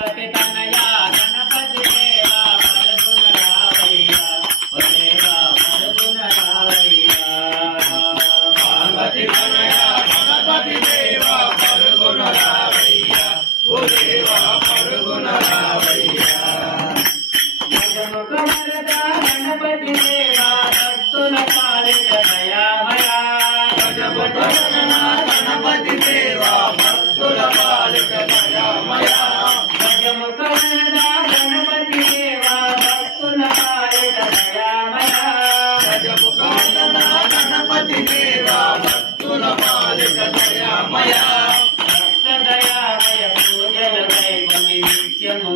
పార్వతి తనయా గణపతి దేవా పరుగున రావయ్యా ఓ దేవా పరుగున రావయ్యా పార్వతి తనయా గణపతి దేవా పరుగున రావయ్యా ఓ దేవా పరుగున రావయ్యా గణపతి దేవా భక్తుల పాలిత దయామయా గణపతి దేవా భక్తుల పాలిత దయామయా గణపతి దేవా భక్తుల పాలిత దయామయా గణపతి దేవా భక్తుల పాలిత దయామయా భక్త దయామయ పూజల కైకొని నిత్యము